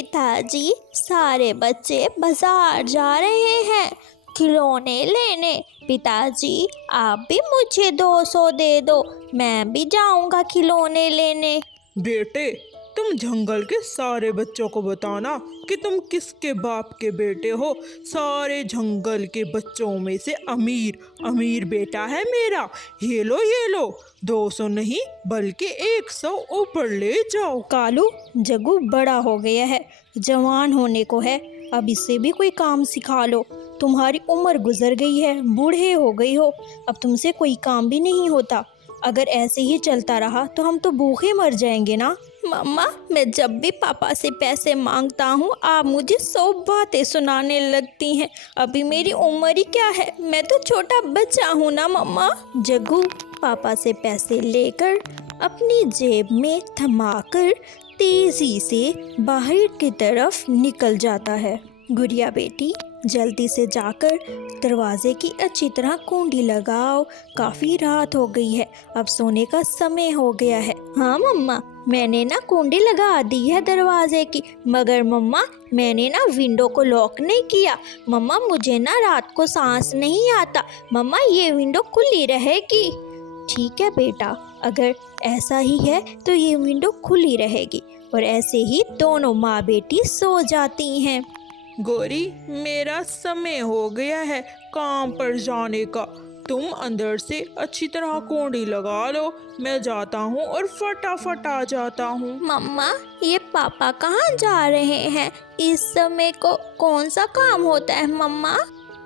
पिताजी, सारे बच्चे बाजार जा रहे हैं खिलौने लेने। पिताजी, आप भी मुझे 200 दे दो, मैं भी जाऊंगा खिलौने लेने। बेटे, तुम जंगल के सारे बच्चों को बताना कि तुम किसके बाप के बेटे हो। सारे जंगल के बच्चों में से अमीर अमीर बेटा है मेरा। ये लो 200 नहीं बल्कि 100 ऊपर ले जाओ। कालू, जग्गू बड़ा हो गया है, जवान होने को है, अब इसे भी कोई काम सिखा लो। तुम्हारी उम्र गुजर गई है, बूढ़े हो गई हो, अब तुमसे कोई काम भी नहीं होता। अगर ऐसे ही चलता रहा तो हम तो भूखे मर जाएंगे ना। मम्मा, मैं जब भी पापा से पैसे मांगता हूँ आप मुझे 100 बातें सुनाने लगती हैं। अभी मेरी उम्र ही क्या है, मैं तो छोटा बच्चा हूँ ना मम्मा। जग्गू पापा से पैसे लेकर अपनी जेब में थमाकर तेजी से बाहर की तरफ निकल जाता है। गुड़िया बेटी, जल्दी से जाकर दरवाजे की अच्छी तरह कुंडी लगाओ, काफ़ी रात हो गई है, अब सोने का समय हो गया है। हाँ मम्मा, मैंने ना कुंडी लगा दी है दरवाजे की, मगर मम्मा मैंने ना विंडो को लॉक नहीं किया। मम्मा मुझे ना रात को सांस नहीं आता, मम्मा ये विंडो खुली रहेगी। ठीक है बेटा, अगर ऐसा ही है तो ये विंडो खुली रहेगी। और ऐसे ही दोनों माँ बेटी सो जाती हैं। गौरी, मेरा समय हो गया है काम पर जाने का। तुम अंदर से अच्छी तरह कुंडी लगा लो, मैं जाता हूँ और फटाफट आ जाता हूँ। मम्मा, ये पापा कहाँ जा रहे हैं? इस समय को कौन सा काम होता है मम्मा?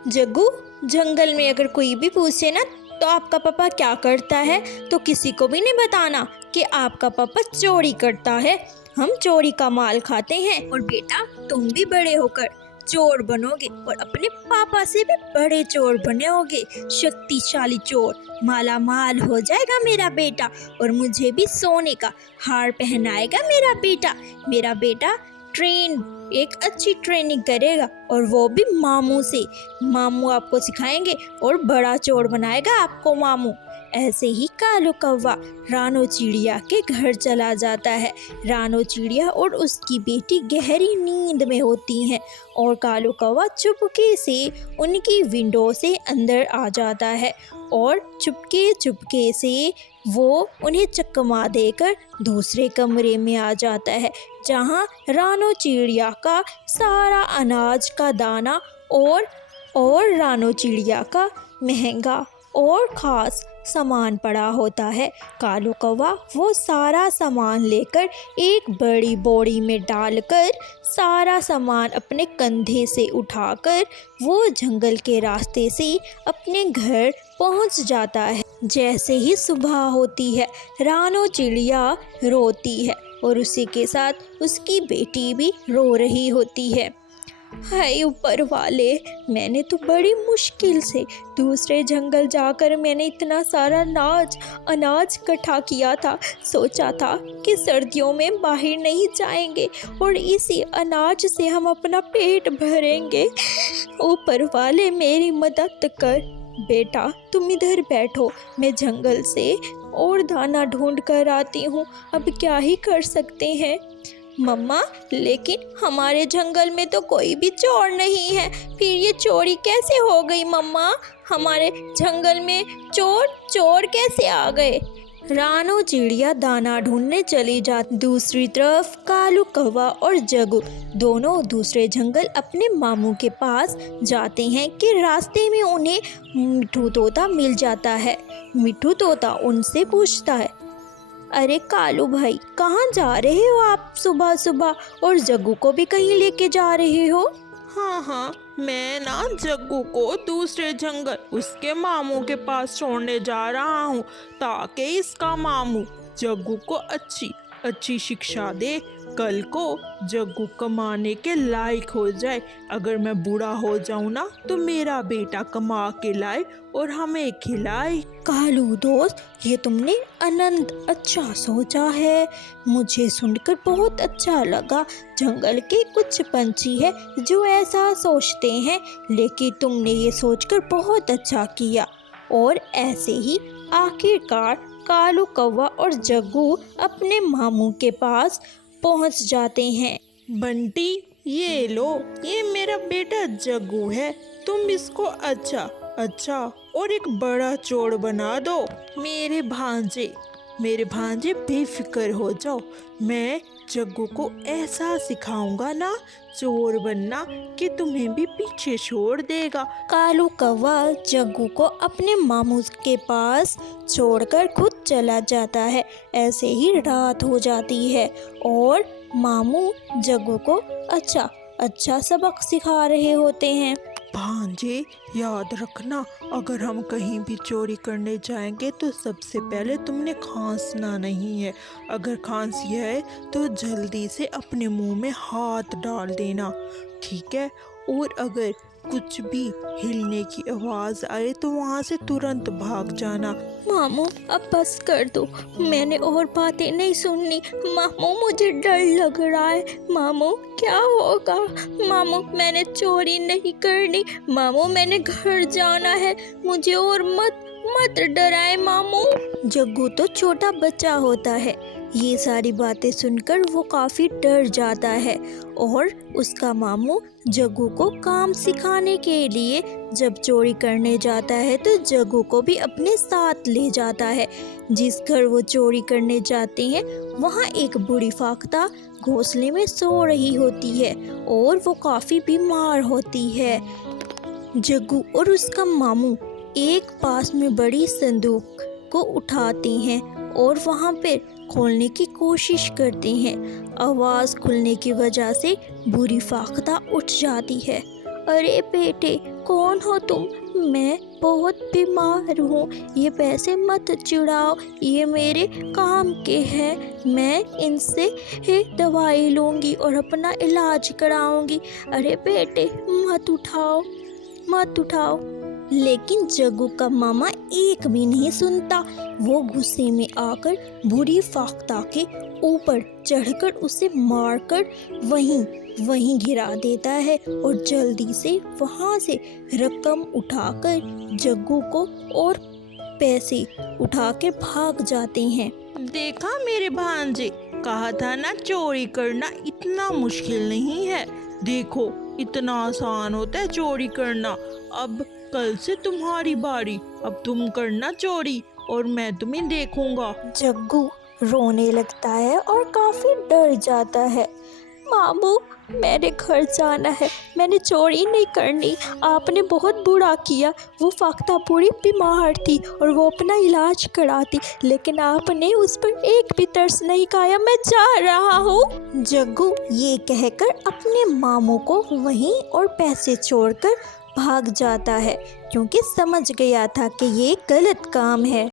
जग्गू, जंगल में अगर कोई भी पूछे ना तो आपका पापा क्या करता है तो किसी को भी नहीं बताना कि आपका पापा चोरी करता है। हम चोरी का माल खाते हैं। और बेटा, तुम भी बड़े होकर चोर बनोगे और अपने पापा से भी बड़े चोर बनोगे, शक्तिशाली चोर। माला माल हो जाएगा मेरा बेटा और मुझे भी सोने का हार पहनाएगा मेरा बेटा। मेरा बेटा एक अच्छी ट्रेनिंग करेगा और वो भी मामू से। मामू आपको सिखाएंगे और बड़ा चोर बनाएगा आपको मामू। ऐसे ही कालू कौवा रानो चिड़िया के घर चला जाता है। रानो चिड़िया और उसकी बेटी गहरी नींद में होती हैं और कालू कौवा चुपके से उनकी विंडो से अंदर आ जाता है और चुपके से वो उन्हें चकमा देकर दूसरे कमरे में आ जाता है, जहाँ रानो चिड़िया का सारा अनाज का दाना और रानो चिड़िया का महंगा और ख़ास सामान पड़ा होता है। कालू कौवा वो सारा सामान लेकर एक बड़ी बोरी में डालकर सारा सामान अपने कंधे से उठाकर वो जंगल के रास्ते से अपने घर पहुंच जाता है। जैसे ही सुबह होती है, रानो चिड़िया रोती है और उसी के साथ उसकी बेटी भी रो रही होती है। हाय ऊपर वाले, मैंने तो बड़ी मुश्किल से दूसरे जंगल जाकर मैंने इतना सारा अनाज इकट्ठा किया था। सोचा था कि सर्दियों में बाहर नहीं जाएंगे और इसी अनाज से हम अपना पेट भरेंगे। ऊपर वाले मेरी मदद कर। बेटा तुम इधर बैठो, मैं जंगल से और दाना ढूंढ कर आती हूँ, अब क्या ही कर सकते हैं। मम्मा, लेकिन हमारे जंगल में तो कोई भी चोर नहीं है, फिर ये चोरी कैसे हो गई मम्मा? हमारे जंगल में चोर कैसे आ गए? रानो चिड़िया दाना ढूंढने चली जाती। दूसरी तरफ कालू कौवा और जग्गू दोनों दूसरे जंगल अपने मामू के पास जाते हैं कि रास्ते में उन्हें मिट्ठू तोता मिल जाता है। मिट्ठू तोता उनसे पूछता है, अरे कालू भाई, कहाँ जा रहे हो आप सुबह सुबह और जग्गू को भी कहीं लेके जा रहे हो? हाँ, मैं ना जग्गू को दूसरे जंगल उसके मामू के पास छोड़ने जा रहा हूँ, ताकि इसका मामू जग्गू को अच्छी शिक्षा दे, कल को जग्गू कमाने के लायक हो जाए। अगर मैं बूढ़ा हो जाऊँ ना तो मेरा बेटा कमा के लाए और हमें खिलाए। कालू दोस्त, ये तुमने अनंत अच्छा सोचा है, मुझे सुनकर बहुत अच्छा लगा। जंगल के कुछ पंछी है जो ऐसा सोचते हैं, लेकिन तुमने ये सोचकर बहुत अच्छा किया। और ऐसे ही आखिरकार कालू कौवा और जग्गू अपने मामू के पास पहुंच जाते हैं। बंटी, ये लो, ये मेरा बेटा जग्गू है। तुम इसको अच्छा अच्छा और एक बड़ा चोर बना दो। मेरे भांजे बेफिक्र हो जाओ। मैं जग्गू को ऐसा सिखाऊंगा ना चोर बनना कि तुम्हें भी पीछे छोड़ देगा। कालू कौवा जग्गू को अपने मामू के पास छोड़कर खुद चला जाता है। ऐसे ही रात हो जाती है और मामू जग्गू को अच्छा अच्छा सबक सिखा रहे होते हैं। भांजे, याद रखना, अगर हम कहीं भी चोरी करने जाएंगे तो सबसे पहले तुमने खांसना नहीं है। अगर खांसी है तो जल्दी से अपने मुंह में हाथ डाल देना, ठीक है? और अगर कुछ भी हिलने की आवाज़ आए तो वहाँ से तुरंत भाग जाना। मामू अब बस कर दो, मैंने और बातें नहीं सुननी। मामू मुझे डर लग रहा है। मामू क्या होगा? मामू मैंने चोरी नहीं करनी। मामू मैंने घर जाना है, मुझे और मत डराए मामू। जग्गू तो छोटा बच्चा होता है। ये सारी बातें सुनकर वो काफ़ी डर जाता है और उसका मामू जग्गू को काम सिखाने के लिए जब चोरी करने जाता है तो जग्गू को भी अपने साथ ले जाता है। जिस घर वो चोरी करने जाते हैं वहाँ एक बूढ़ी फाख्ता घोंसले में सो रही होती है और वो काफ़ी बीमार होती है। जग्गू और उसका मामू एक पास में बड़ी संदूक को उठाते हैं और वहाँ पे खोलने की कोशिश करते हैं। आवाज़ खुलने की वजह से बुरी फाख्ता उठ जाती है। अरे बेटे, कौन हो तुम? मैं बहुत बीमार हूँ, ये पैसे मत चुराओ, ये मेरे काम के हैं। मैं इनसे दवाई लूँगी और अपना इलाज कराऊँगी। अरे बेटे, मत उठाओ। लेकिन जग्गू का मामा एक भी नहीं सुनता। वो गुस्से में आकर बूढ़ी फाख्ता के ऊपर चढ़कर उसे मारकर वहीं गिरा देता है और जल्दी से वहां से रकम उठाकर जग्गू को और पैसे उठाकर भाग जाते हैं। देखा मेरे भांजे, कहा था ना चोरी करना इतना मुश्किल नहीं है। देखो, इतना आसान होता है चोरी करना। अब कल से तुम्हारी बारी, अब तुम करना चोरी और मैं तुम्हें देखूंगा। जग्गू रोने लगता है और काफी डर जाता है। मामू, मैंने घर जाना है, मैंने चोरी नहीं करनी। आपने बहुत बुरा किया। वो फाख्ता पूरी बीमार थी और वो अपना इलाज कराती, लेकिन आपने उस पर एक भी तरस नहीं खाया। मैं जा रहा हूँ। जग्गू ये कहकर अपने मामू को वहीं और पैसे छोड़कर भाग जाता है, क्योंकि समझ गया था कि ये गलत काम है।